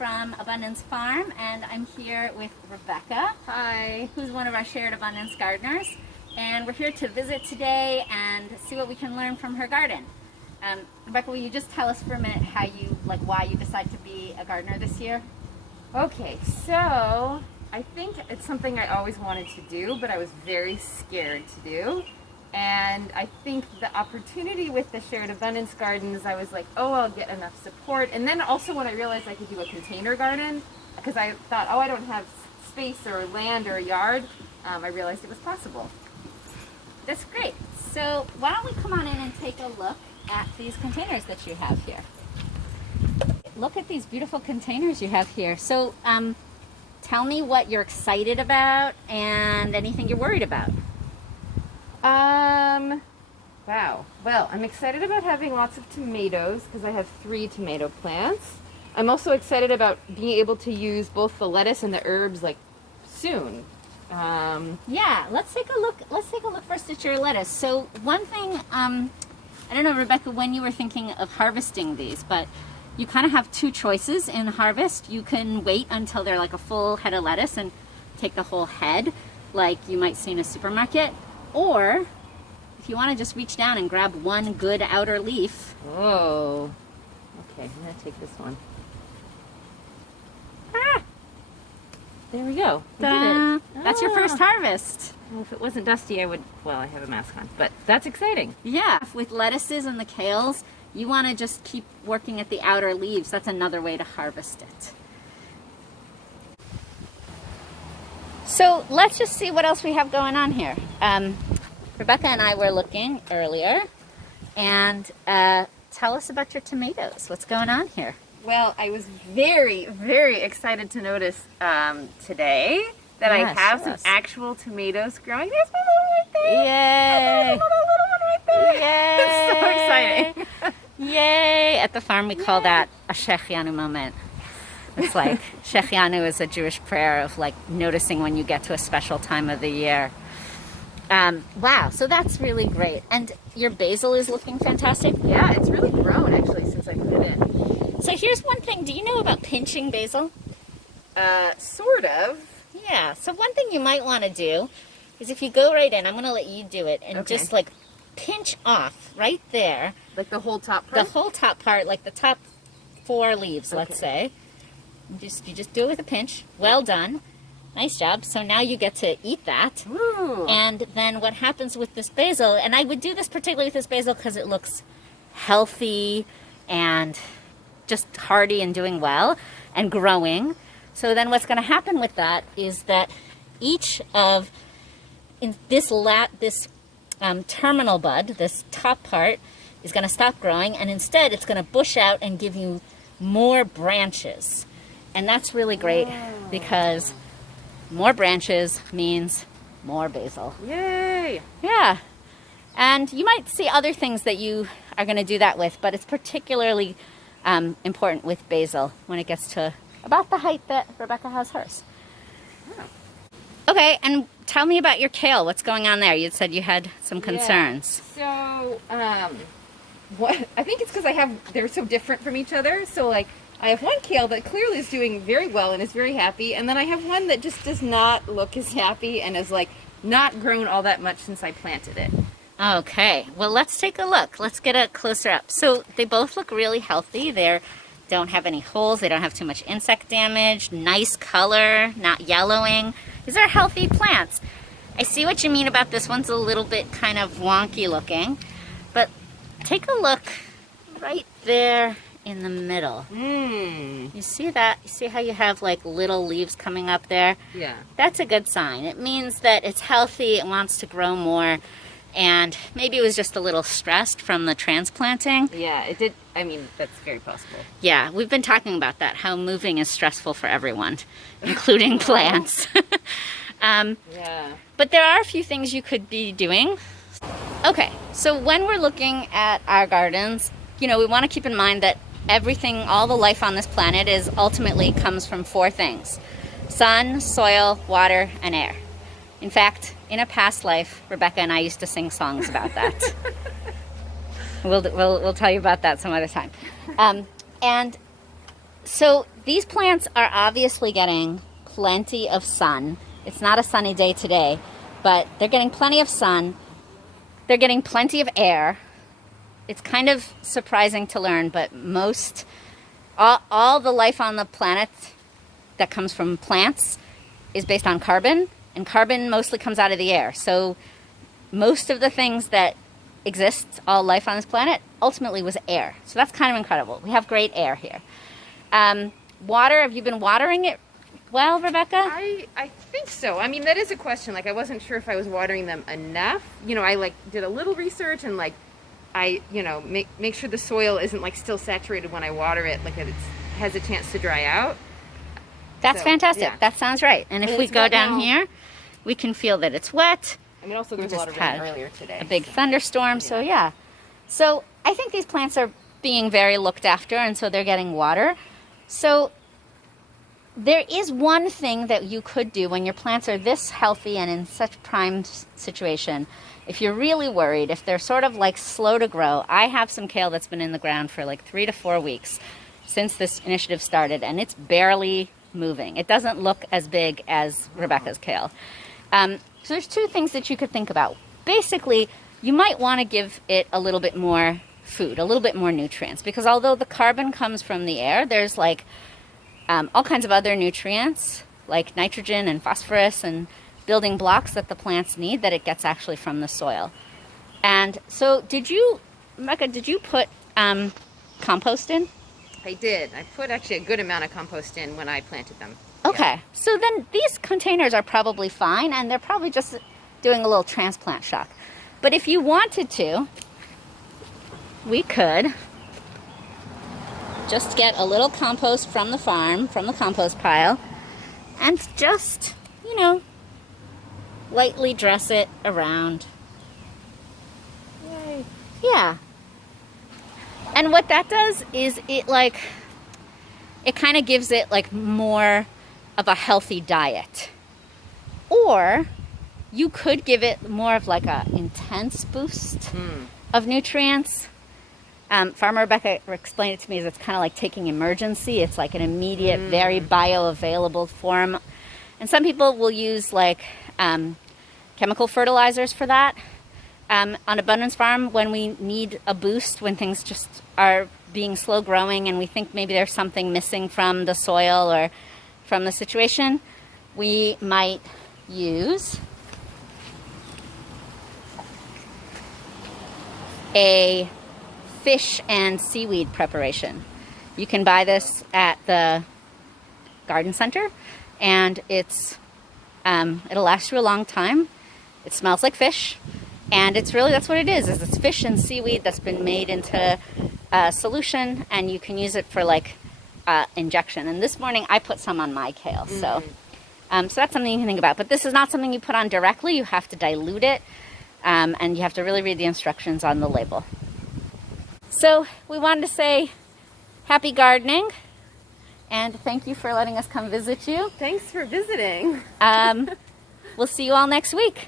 from Abundance Farm, and I'm here with Rebekah. Hi. Who's one of our Shared Abundance gardeners. And we're here to visit today and see what we can learn from her garden. Rebekah, will you just tell us for a minute why you decided to be a gardener this year? Okay, so I think it's something I always wanted to do, but I was very scared to do. And I think the opportunity with the Shared Abundance Gardens, I was like, oh, I'll get enough support. And then also when I realized I could do a container garden, because I thought, oh, I don't have space or land or a yard, I realized it was possible. That's great. So why don't we come on in and take a look at these containers that you have here. Look at these beautiful containers you have here. So tell me what you're excited about and anything you're worried about. Wow. Well, I'm excited about having lots of tomatoes because I have 3 tomato plants. I'm also excited about being able to use both the lettuce and the herbs soon. Yeah, let's take a look. Let's take a look first at your lettuce. So one thing, I don't know, Rebekah, when you were thinking of harvesting these, but you kind of have 2 choices in harvest. You can wait until they're like a full head of lettuce and take the whole head, like you might see in a supermarket. Or if you want to just reach down and grab one good outer leaf. Oh. Okay, I'm going to take this one. Ah! There we go. We did it. That's your first harvest. Well, if it wasn't dusty, I would, well, I have a mask on, but that's exciting. Yeah, with lettuces and the kales, you want to just keep working at the outer leaves. That's another way to harvest it. So let's just see what else we have going on here. Rebekah and I were looking earlier, and tell us about your tomatoes. What's going on here? Well, I was very, very excited to notice today that I have some actual tomatoes growing. There's my little one right there. Yay! There's another little one right there. Yay! It's so exciting. Yay! At the farm we call that a Shechianu moment. It's like Shechianu is a Jewish prayer of like noticing when you get to a special time of the year. Wow, so that's really great. And your basil is looking fantastic. Yeah, it's really grown actually since I put it in. So here's one thing. Do you know about pinching basil? Sort of. Yeah. So one thing you might want to do is if you go right in, I'm going to let you do it, and just like pinch off right there. Like the whole top part? The whole top part, like the top 4 leaves, let's say. You just do it with a pinch. Well done. Nice job. So now you get to eat that. Ooh. And then what happens with this basil, and I would do this particularly with this basil because it looks healthy and just hardy and doing well and growing. So then what's going to happen with that is that each of in this terminal bud, this top part, is going to stop growing, and instead it's going to bush out and give you more branches. And that's really great because more branches means more basil. Yay! Yeah. And you might see other things that you are going to do that with, but it's particularly important with basil when it gets to about the height that Rebekah has hers. Oh. Okay, and tell me about your kale. What's going on there? You said you had some concerns. Yeah. So, what I think it's because they're so different from each other. So, like, I have one kale that clearly is doing very well and is very happy, and then I have one that just does not look as happy and is like not grown all that much since I planted it. Okay, well, let's take a look. Let's get a closer up. So they both look really healthy. They don't have any holes. They don't have too much insect damage. Nice color, not yellowing. These are healthy plants. I see what you mean about this one's a little bit kind of wonky looking, but take a look right there in the middle. You see that? You see how you have like little leaves coming up there? Yeah. That's a good sign. It means that it's healthy, it wants to grow more, and maybe it was just a little stressed from the transplanting. Yeah, it did. I mean, that's very possible. Yeah, we've been talking about that, how moving is stressful for everyone, including plants. Yeah. But there are a few things you could be doing. Okay, so when we're looking at our gardens, we want to keep in mind that everything, all the life on this planet ultimately comes from 4 things: sun, soil, water, and air. In fact, in a past life, Rebekah and I used to sing songs about that. We'll tell you about that some other time. And So these plants are obviously getting plenty of sun. It's not a sunny day today, but they're getting plenty of sun. They're getting plenty of air. It's kind of surprising to learn, but all the life on the planet that comes from plants is based on carbon, and carbon mostly comes out of the air. So most of the things that exist, all life on this planet, ultimately was air. So that's kind of incredible. We have great air here. Water, have you been watering it well, Rebekah? I think so. I mean, that is a question. Like, I wasn't sure if I was watering them enough. You know, I like did a little research and like I, you know, make sure the soil isn't like still saturated when I water it, like that it has a chance to dry out. That's fantastic. Yeah. That sounds right. And if we go down here, we can feel that it's wet. I mean, also there was a just lot of rain had earlier today. A big thunderstorm, so yeah. So I think these plants are being very looked after, and so they're getting water. So there is one thing that you could do when your plants are this healthy and in such prime situation. If you're really worried, if they're sort of like slow to grow, I have some kale that's been in the ground for like 3 to 4 weeks since this initiative started, and it's barely moving. It doesn't look as big as Rebekah's kale. So there's two things that you could think about. Basically, you might want to give it a little bit more food, a little bit more nutrients, because although the carbon comes from the air, there's like all kinds of other nutrients like nitrogen and phosphorus and building blocks that the plants need that it gets actually from the soil. And so Rebekah, did you put compost in? I did. I put actually a good amount of compost in when I planted them. Okay, Yeah. so then these containers are probably fine, and they're probably just doing a little transplant shock. But if you wanted to, we could just get a little compost from the farm, from the compost pile, and just, you know, lightly dress it around. Yay. Yeah. And what that does is it kind of gives it like more of a healthy diet. Or you could give it more of like a intense boost of nutrients. Farmer Rebekah explained it to me as it's kind of like taking Emergency. It's like an immediate, very bioavailable form. And some people will use like chemical fertilizers for that. On Abundance Farm, when we need a boost, when things just are being slow growing and we think maybe there's something missing from the soil or from the situation, we might use a fish and seaweed preparation. You can buy this at the garden center, and it'll last you a long time. It smells like fish, and it's really, that's what it is it's fish and seaweed that's been made into a solution, and you can use it for like injection. And this morning I put some on my kale, so that's something you can think about. But this is not something you put on directly. You have to dilute it, and you have to really read the instructions on the label. So we wanted to say happy gardening, and thank you for letting us come visit you. Thanks for visiting. We'll see you all next week.